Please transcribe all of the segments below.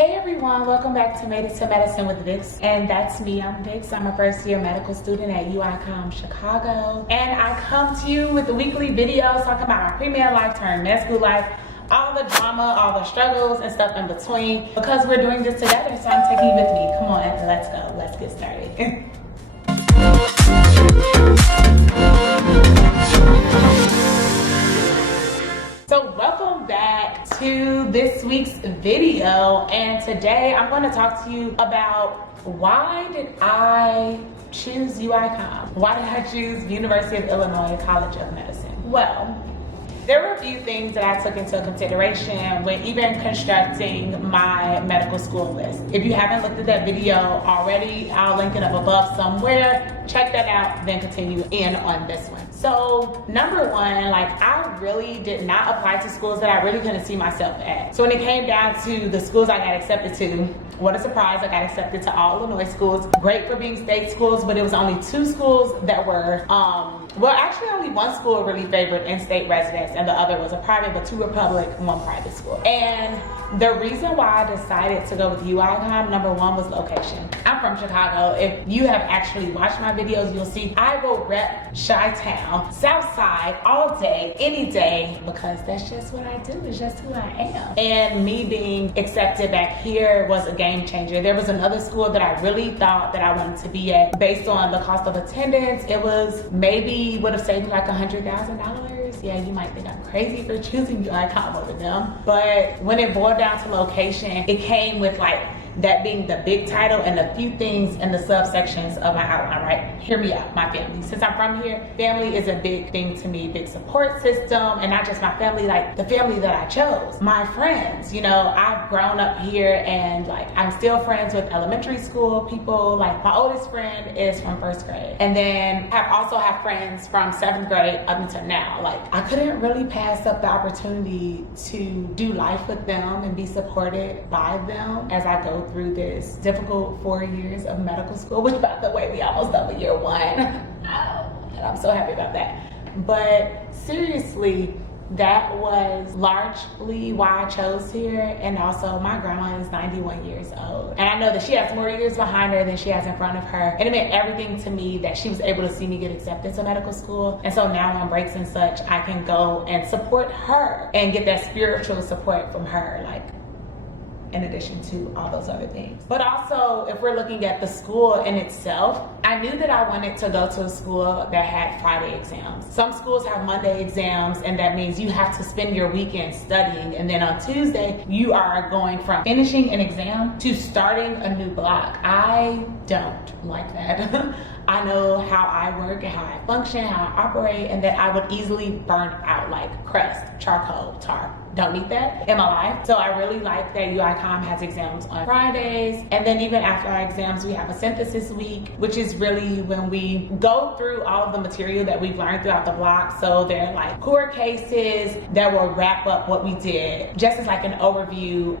Hey everyone, welcome back to Made It to Medicine with Vix. And that's me, I'm Vix. I'm a first year medical student at UICOM Chicago. And I come to you with the weekly videos talking about my pre-med life, turn med school life, all the drama, all the struggles and stuff in between. Because we're doing this together, so I'm taking you with me. Come on, let's go, let's get started. So welcome back to this week's video, and today I'm going to talk to you about why did I choose UICOM? Why did I choose University of Illinois College of Medicine? Well, there were a few things that I took into consideration when even constructing my medical school list. If you haven't looked at that video already, I'll link it up above somewhere. Check that out, then continue in on this one. So number one, I really did not apply to schools that I really couldn't see myself at. So when it came down to the schools I got accepted to, what a surprise, I got accepted to all Illinois schools. Great for being state schools, but it was only two schools that were, well, actually only one school really favored in-state residents and the other was a private, but two were public, one private school. And the reason why I decided to go with UICOM, number one, was location. I'm from Chicago. If you have actually watched my videos, you'll see I will rep Chi-Town, South Side, all day, any day, because that's just what I do. It's just who I am. And me being accepted back here was a game changer. There was another school that I really thought that I wanted to be at based on the cost of attendance. It was maybe would have saved me like $100,000. Yeah, you might think I'm crazy for choosing UICOM over them, but when it boiled down to location, it came with that being the big title and a few things in the subsections of my outline, right? Hear me out, my family. Since I'm from here, family is a big thing to me, big support system, and not just my family, the family that I chose. My friends, I've grown up here and I'm still friends with elementary school people. My oldest friend is from first grade. And then I also have friends from 7th grade up until now. I couldn't really pass up the opportunity to do life with them and be supported by them as I go through this difficult 4 years of medical school, which by the way, we almost done with year one. And I'm so happy about that. But seriously, that was largely why I chose here. And also my grandma is 91 years old. And I know that she has more years behind her than she has in front of her. And it meant everything to me that she was able to see me get accepted to medical school. And so now on breaks and such, I can go and support her and get that spiritual support from her, in addition to all those other things. But also, if we're looking at the school in itself, I knew that I wanted to go to a school that had Friday exams. Some schools have Monday exams, and that means you have to spend your weekend studying, and then on Tuesday, you are going from finishing an exam to starting a new block. I don't like that. I know how I work and how I function, how I operate, and that I would easily burn out like crust, charcoal, tar. Don't need that in my life. So I really like that UICOM has exams on Fridays. And then even after our exams, we have a synthesis week, which is really when we go through all of the material that we've learned throughout the block. So they're core cases that will wrap up what we did, just as an overview.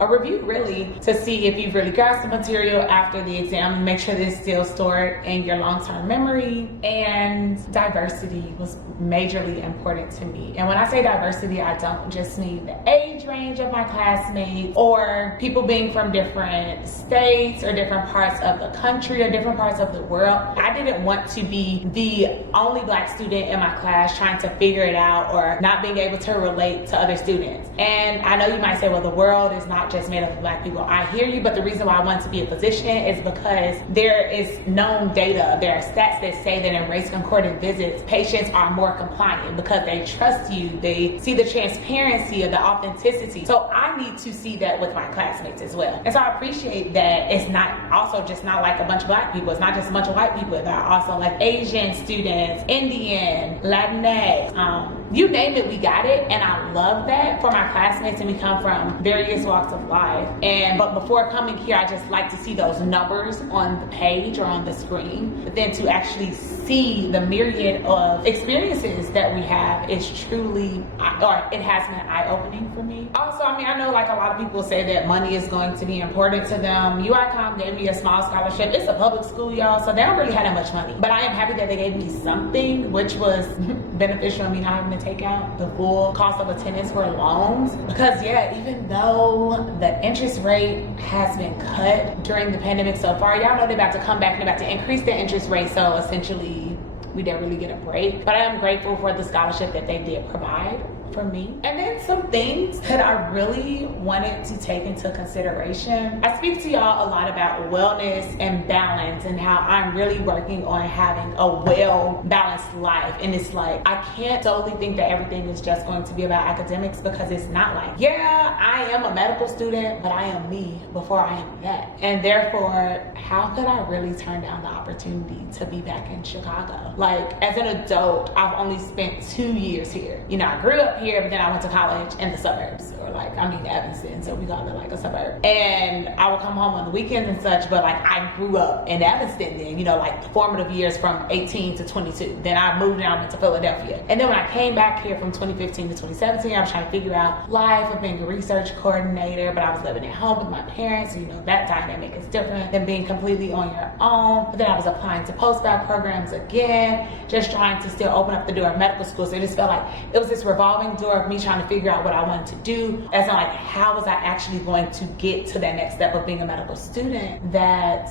A review really to see if you've really grasped the material after the exam, make sure that it's still stored in your long-term memory. And diversity was majorly important to me. And when I say diversity, I don't just mean the age range of my classmates or people being from different states or different parts of the country or different parts of the world. I didn't want to be the only Black student in my class trying to figure it out or not being able to relate to other students. And I know you might say, well, the world is not just made up of Black people. I hear you, but the reason why I want to be a physician is because there is known data, there are stats that say that in race concordant visits, patients are more compliant because they trust you, they see the transparency of the authenticity. So I need to see that with my classmates as well. And so I appreciate that it's not also just not a bunch of Black people, it's not just a bunch of white people, there are also Asian students, Indian, Latinx, you name it, we got it. And I love that for my classmates, and we come from various walks of life. But before coming here, I just like to see those numbers on the page or on the screen, but then to actually see the myriad of experiences that we have is truly, or it has been eye-opening for me. Also, I know a lot of people say that money is going to be important to them. UICOM gave me a small scholarship. It's a public school, y'all, so they don't really have that much money. But I am happy that they gave me something, which was beneficial in me not having to to take out the full cost of attendance for loans. Because yeah, even though the interest rate has been cut during the pandemic so far, y'all know they're about to come back and they're about to increase the interest rate. So essentially, we didn't really get a break. But I am grateful for the scholarship that they did provide for me. And then some things that I really wanted to take into consideration. I speak to y'all a lot about wellness and balance and how I'm really working on having a well-balanced life. And it's like, I can't totally think that everything is just going to be about academics, because it's not like, yeah, I am a medical student, but I am me before I am that. And therefore, how could I really turn down the opportunity to be back in Chicago? Like, as an adult, I've only spent 2 years here. You know, I grew up here, but then I went to college in the suburbs, or like, I mean, Evanston, so we call it like a suburb. And I would come home on the weekends and such, but like, I grew up in Evanston then, you know, like the formative years from 18 to 22. Then I moved down into Philadelphia. And then when I came back here from 2015 to 2017, I was trying to figure out life of being a research coordinator, but I was living at home with my parents. You know, that dynamic is different than being completely on your own. But then I was applying to postbac programs again, just trying to still open up the door of medical school. So it just felt like it was this revolving door of me trying to figure out what I wanted to do, as in like, how was I actually going to get to that next step of being a medical student, that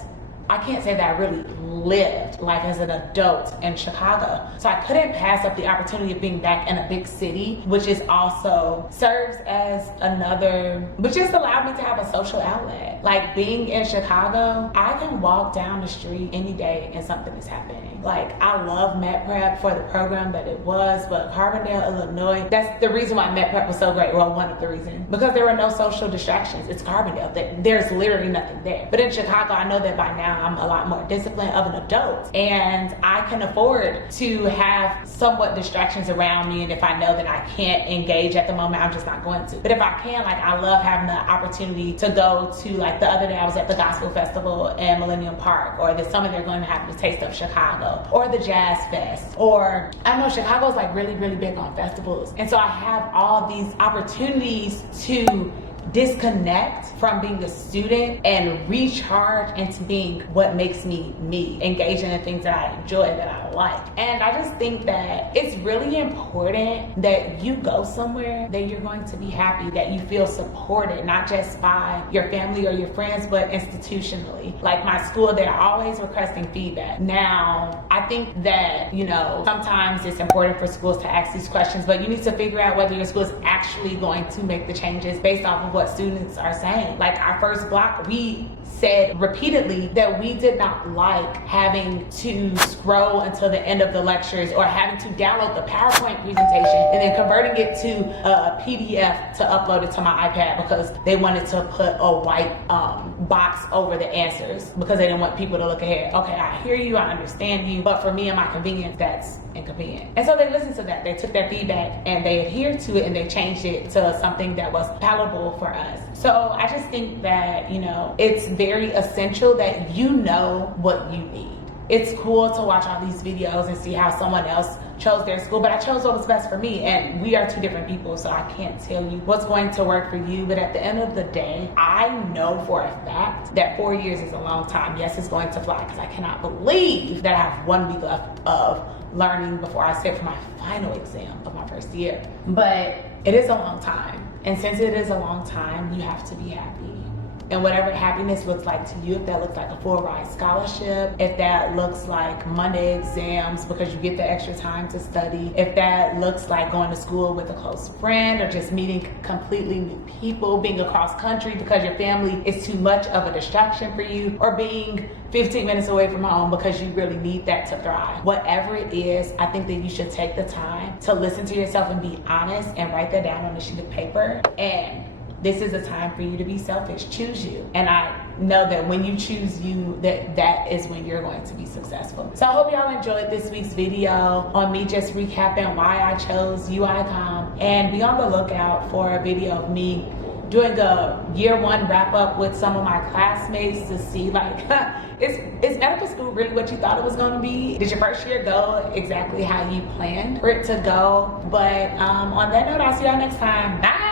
I can't say that I really lived life as an adult in Chicago. So I couldn't pass up the opportunity of being back in a big city, which is also serves as another, which just allowed me to have a social outlet. Like, being in Chicago, I can walk down the street any day and something is happening. Like, I love Med Prep for the program that it was, but Carbondale, Illinois, that's the reason why Med Prep was so great. Well, one of the reasons, because there were no social distractions. It's Carbondale, there's literally nothing there. But in Chicago, I know that by now I'm a lot more disciplined of an adult, and I can afford to have somewhat distractions around me. And if I know that I can't engage at the moment, I'm just not going to. But if I can, like, I love having the opportunity to go to, like, the other day I was at the Gospel Festival in Millennium Park, or this summer they're going to have the Taste of Chicago, or the Jazz Fest, or I know Chicago's like really, really big on festivals. And so I have all these opportunities to disconnect from being a student and recharge into being what makes me me, engaging in things that I enjoy, that I like. And I just think that it's really important that you go somewhere that you're going to be happy, that you feel supported, not just by your family or your friends, but institutionally. Like my school, they're always requesting feedback. Now, I think that, you know, sometimes it's important for schools to ask these questions, but you need to figure out whether your school is actually going to make the changes based off of what students are saying. Like our first block, we said repeatedly that we did not like having to scroll until the end of the lectures, or having to download the PowerPoint presentation and then converting it to a PDF to upload it to my iPad, because they wanted to put a white box over the answers because they didn't want people to look ahead. Okay, I hear you, I understand you, but for me and my convenience, that's inconvenient. And so they listened to that, they took that feedback and they adhered to it, and they changed it to something that was palatable for us. So I just think that, you know, it's very essential that you know what you need. It's cool to watch all these videos and see how someone else chose their school, but I chose what was best for me, and we are two different people, so I can't tell you what's going to work for you. But at the end of the day, I know for a fact that 4 years is a long time. Yes, it's going to fly, because I cannot believe that I have 1 week left of learning before I sit for my final exam of my first year. But it is a long time, and since it is a long time, you have to be happy. And whatever happiness looks like to you, if that looks like a full ride scholarship, if that looks like Monday exams because you get the extra time to study, if that looks like going to school with a close friend, or just meeting completely new people, being across country because your family is too much of a distraction for you, or being 15 minutes away from home because you really need that to thrive. Whatever it is, I think that you should take the time to listen to yourself and be honest and write that down on a sheet of paper. And this is a time for you to be selfish. Choose you. And I know that when you choose you, that is when you're going to be successful. So I hope y'all enjoyed this week's video on me just recapping why I chose UICOM. And be on the lookout for a video of me doing a year 1 wrap up with some of my classmates to see, like, is medical school really what you thought it was going to be? Did your first year go exactly how you planned for it to go? But on that note, I'll see y'all next time. Bye.